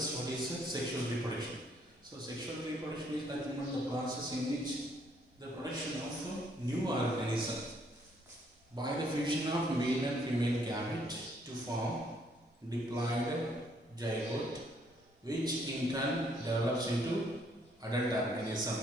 process what is sexual reproduction. So sexual reproduction is nothing but the process in which the production of new organism by the fusion of male and female gamete to form diploid zygote, which in turn develops into adult organism.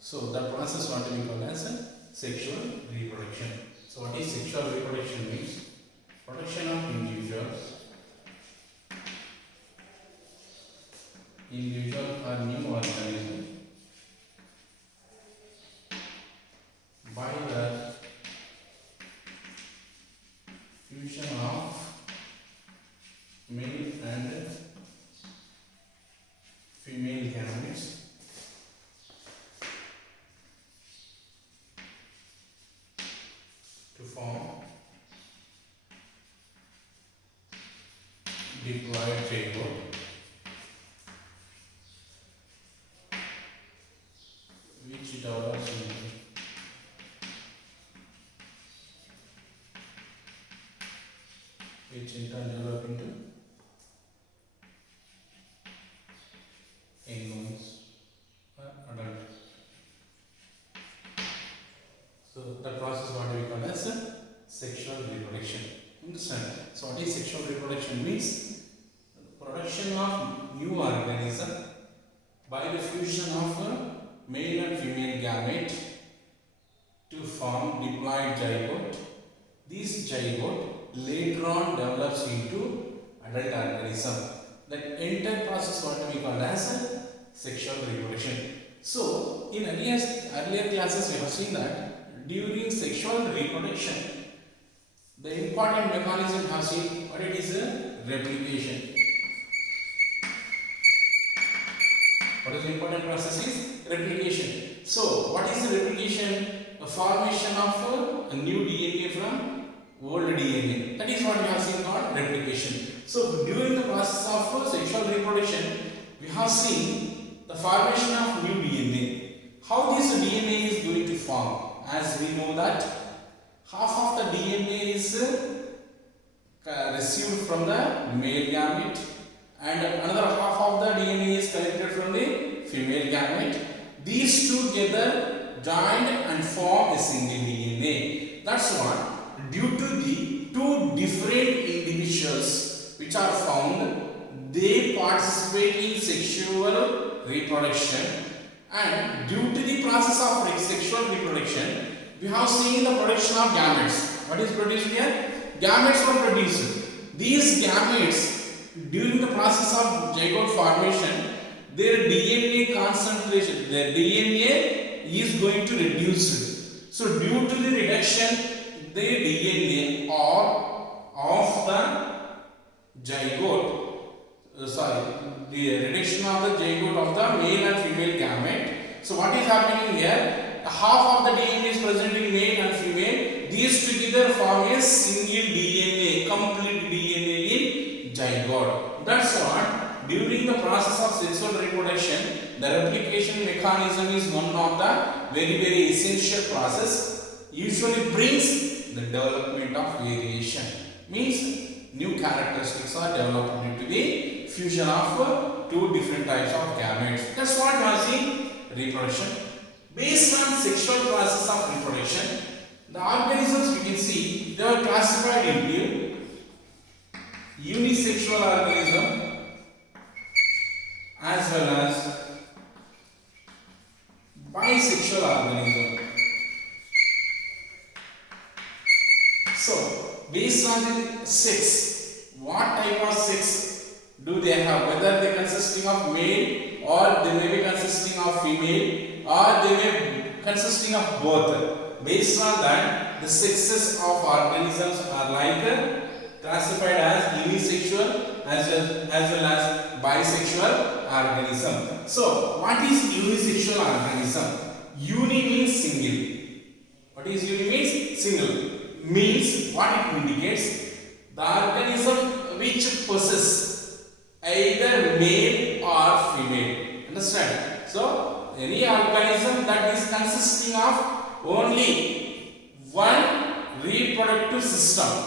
So the process what we call as sexual reproduction. So what is sexual reproduction means? Production of individual or new organism by the fusion of male and female gametes to form diploid zygote, which develops into which in turn develop into young ones or adult. So the process what we call as sexual reproduction. Understand? So what is sexual reproduction means? Production of new organism by the fusion of male and female gamete to form diploid zygote. This zygote later on develops into adult organism. That entire process what we call as sexual reproduction. So in earlier classes we have seen that during sexual reproduction the important mechanism we have seen what it is replication. What is the important process is replication. So what is the replication? The formation of a new DNA from old DNA. That is what we have seen called replication. So during the process of sexual reproduction we have seen the formation of new DNA. How this DNA is going to form? As we know that half of the DNA is received from the male gamete and another half of the DNA is collected from the female gamete. These two together joined and form a single DNA. That's what, due to the two different individuals which are found, they participate in sexual reproduction, and due to the process of sexual reproduction we have seen the production of gametes. What is produced here? Gametes are produced. These gametes, during the process of zygote formation, their DNA concentration, their DNA is going to reduce. So due to the reduction, the DNA or of the zygote, the reduction of the zygote of the male and female gamete. So what is happening here? Half of the DNA is present in male and female. These together form a single DNA, complete DNA in zygote. That's what, during the process of sexual reproduction, the replication mechanism is one of the very essential process. Usually brings the development of variation. Means new characteristics are developed due to the fusion of two different types of gametes. That's what we are seeing reproduction. Based on sexual process of reproduction, the organisms we can see, they are classified into unisexual organism as well as bisexual organism. So based on the sex, what type of sex do they have? Whether they consisting of male or they may be consisting of female or they may be consisting of both. Based on that, the sexes of organisms are like classified as unisexual as well as bisexual organism. So what is unisexual organism? Uni means single. What is uni means? Single. Means what it indicates? The organism which possess either male or female. Understand? So any organism that is consisting of only one reproductive system,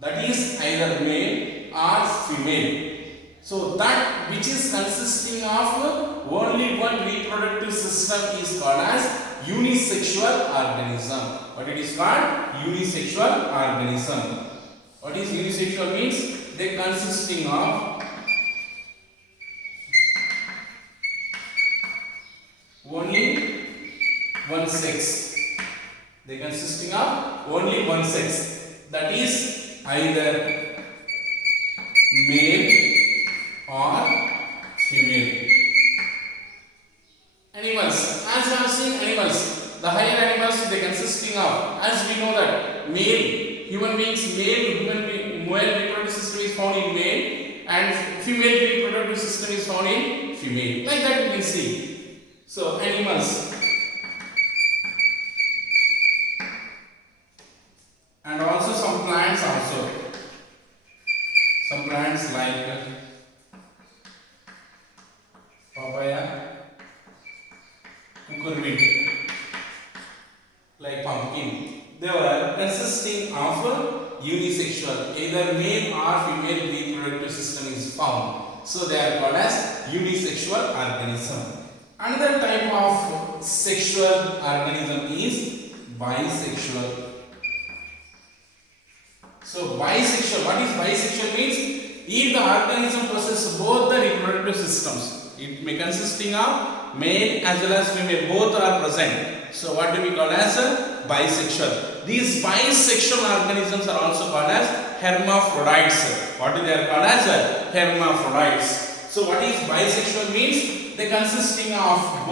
that is either male or female. So that which is consisting of only one reproductive system is called as unisexual organism. What it is called? Unisexual organism. What is unisexual means? They consisting of only one sex. They consisting of only one sex. That is either male or female. Animals, as we have seen animals, the higher animals they consisting of, as we know that male human beings, male reproductive system is found in male and female reproductive system is found in female. Like that we can see. So animals and also some plants also. Some plants like papaya, cucurbit, like pumpkin. They were consisting of unisexual, either male or female reproductive system is found. So they are called as unisexual organism. Another type of sexual organism is bisexual. So bisexual, what is bisexual means? If the organism possesses both the reproductive systems, it may consisting of male as well as female, both are present. So what do we call as bisexual? These bisexual organisms are also called as hermaphrodites. What they are called as hermaphrodites. So what is bisexual means? They consisting of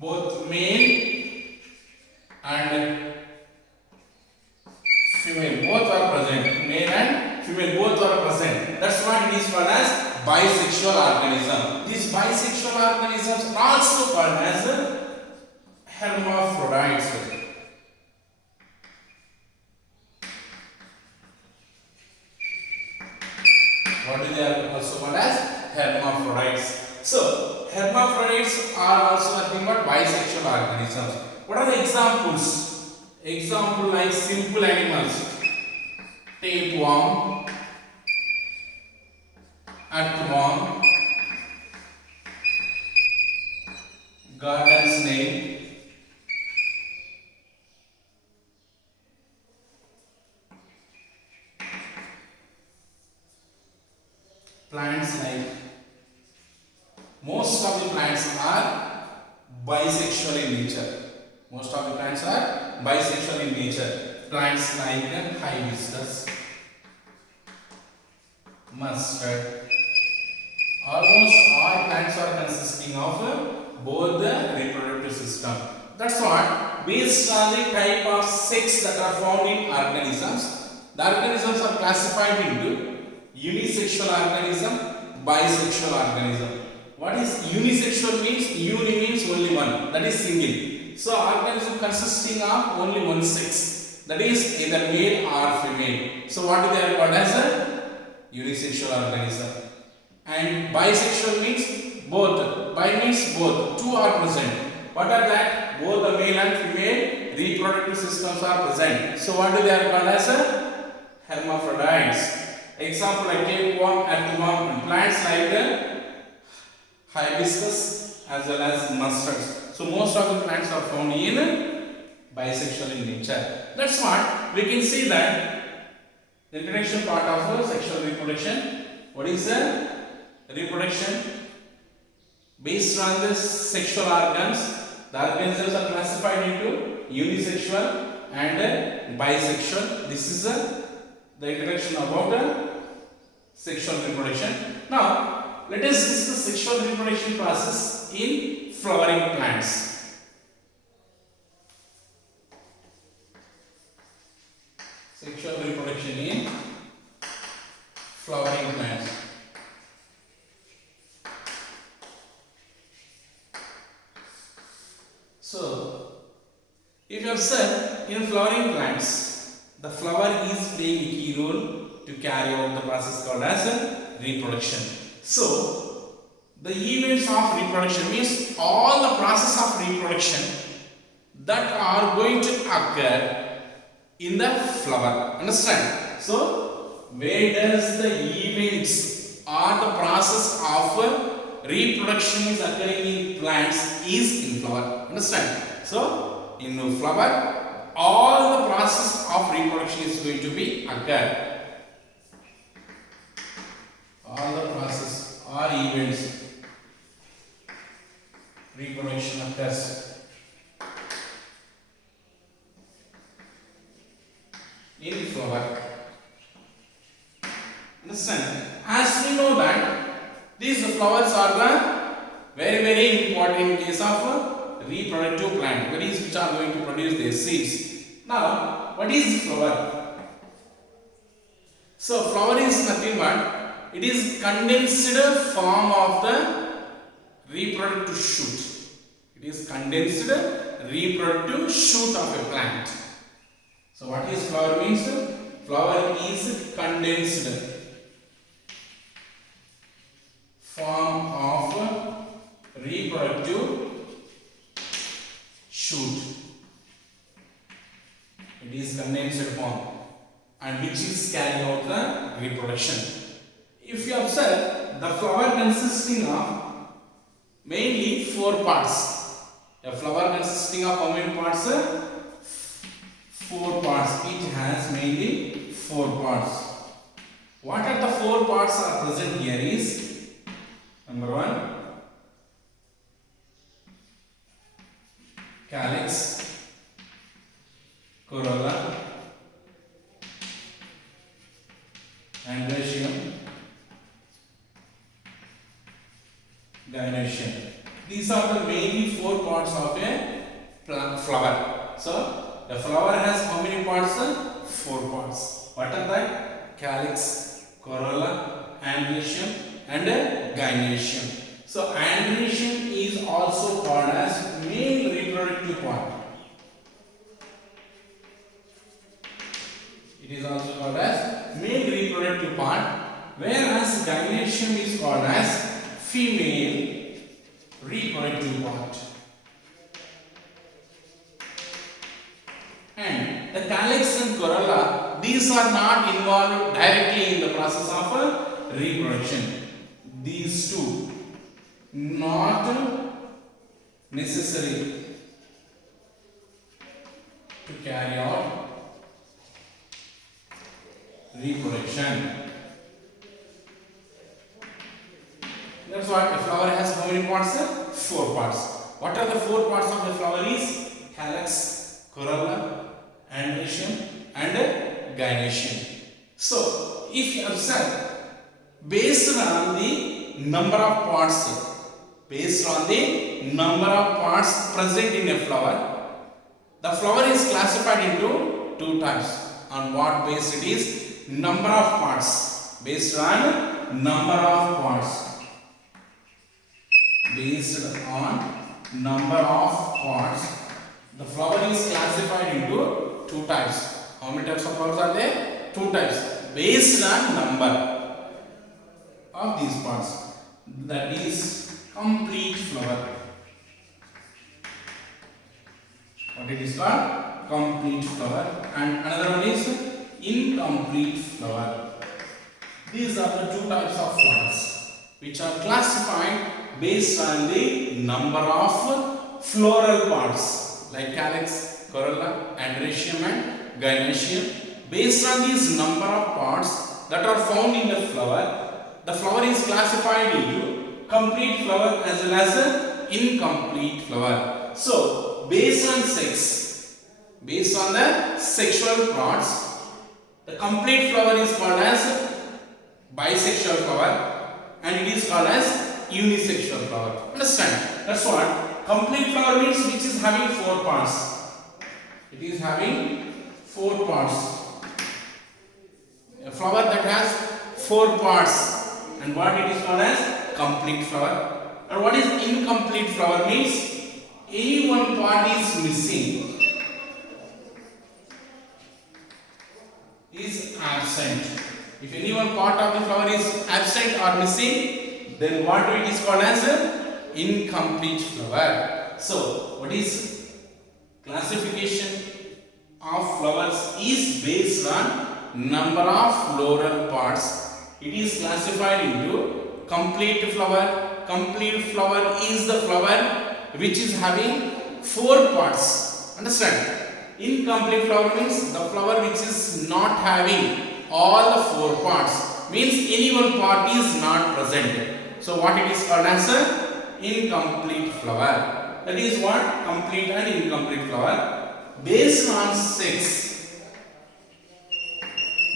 both male and female, both are present. Male and female both are present. That's why it is called as bisexual organism. These bisexual organisms are also called as hermaphrodites. What they are also called as hermaphrodites. So hermaphrodites are also nothing but bisexual organisms. What are the examples? Example like simple animals, tapeworm, earthworm, garden snail, plants like most of the plants are bisexual in nature. Most of the plants are bisexual in nature. Plants like hibiscus, mustard. Almost all plants are consisting of both the reproductive system. That's what, based on the type of sex that are found in organisms, the organisms are classified into unisexual organism, bisexual organism. What is unisexual means? Uni means only one, that is single. So organism consisting of only one sex, that is either male or female. So what they are called as a unisexual organism. And bisexual means both. Bi means both. Two are present. What are that? Both the male and female reproductive systems are present. So what they are called as a hermaphrodites. Example like tapeworm, earthworm, and plants like the hibiscus as well as mustards. So most of the plants are found in bisexual in nature. That's what we can see that the introduction part of sexual reproduction. What is the reproduction? Based on the sexual organs, the organisms are classified into unisexual and bisexual. This is the introduction about sexual reproduction. Now let us discuss sexual reproduction process in flowering plants. Sexual reproduction in flowering plants. So, if you observe in flowering plants, the flower is playing a key role to carry out the process called as reproduction. So, the events of reproduction means all the process of reproduction that are going to occur in the flower. Understand? So, where does the events or the process of reproduction is occurring in plants is in flower. Understand? So, in the flower, all the process of reproduction is going to be occur. All the process or events reproduction occurs in flower. Understand? As we know that these flowers are the very important in case of reproductive plant, that is which are going to produce their seeds. Now, what is flower? So, flower is nothing but it is condensed form of the reproductive shoot. It is condensed reproductive shoot of a plant. So, what is flower means? Flower is condensed form of reproductive shoot. It is condensed form and which is carrying out the reproduction. If you observe, the flower consisting of mainly 4 parts. A flower consisting of how many parts? 4 parts. It has mainly 4 parts. What are the 4 parts are present here is number 1, calyx, corolla, androecium, gynoecium. These are the mainly 4 parts of a flower. So, the flower has how many parts? 4 parts. What are that? Calyx, corolla, androecium and gynoecium. So, androecium is also called as male reproductive part. It is also called as male reproductive part, whereas gynoecium is called as female reproductive part. And the calyx and corolla, these are not involved directly in the process of reproduction. These two not necessary to carry out reproduction. That's what a flower has how many parts? 4 parts. What are the 4 parts of the flower is? Calyx, corolla, androecium and gynoecium. So, if you observe, based on the number of parts present in a flower, the flower is classified into 2 types. On what base it is? Number of parts. Based on number of parts. Based on number of parts, the flower is classified into 2 types. How many types of flowers are there? 2 types. Based on number of these parts. That is complete flower. What it is called? Complete flower. And another one is incomplete flower. These are the 2 types of flowers which are classified based on the number of floral parts like calyx, corolla, androecium and gynoecium. Based on these number of parts that are found in the flower is classified into complete flower as well as incomplete flower. So, based on sex, based on the sexual parts, the complete flower is called as bisexual flower and it is called as unisexual flower. Understand? That's what complete flower means, which is having 4 parts. It is having 4 parts. A flower that has 4 parts, and what it is called as complete flower. And what is incomplete flower means? Any one part is missing, is absent. If any one part of the flower is absent or missing, then what it is called as incomplete flower. So, what is classification of flowers is based on number of floral parts. It is classified into complete flower. Complete flower is the flower which is having 4 parts. Understand? Incomplete flower means the flower which is not having all the 4 parts. Means any one part is not present. So what it is called as a incomplete flower. That is what complete and incomplete flower. Based on sex.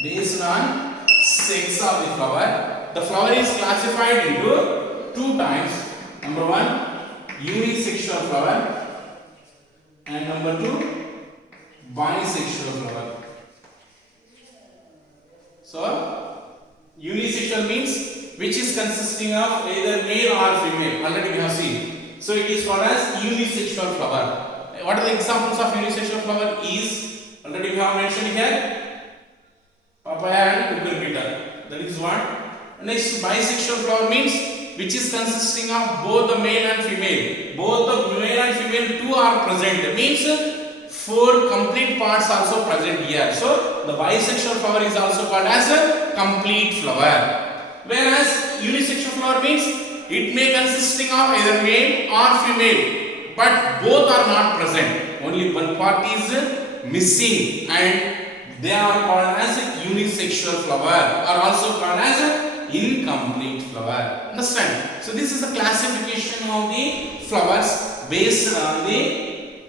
Based on sex of the flower is classified into 2 types. Number 1, unisexual flower, and number 2, bisexual flower. So, unisexual means which is consisting of either male or female. Already we have seen. So, it is called as unisexual flower. What are the examples of unisexual flower? Is already we have mentioned here, papaya and cucurbita. That is what. Next, bisexual flower means which is consisting of both the male and female. Both the male and female too are present. Means 4 complete parts also present here. So the bisexual flower is also called as a complete flower. Whereas unisexual flower means it may consisting of either male or female, but both are not present. Only one part is missing, and they are called as a unisexual flower, or also called as a incomplete flower. Understand? So this is the classification of the flowers based on the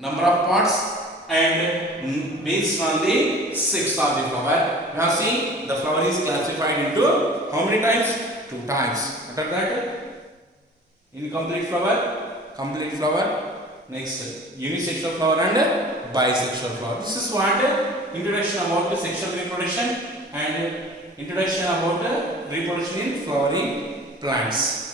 number of parts and based on the sex of the flower. We have seen the flower is classified into how many types? 2 types. After that, incomplete flower, complete flower, next unisexual flower and bisexual flower. This is what introduction about the sexual reproduction and introduction about reproduction in flowering plants.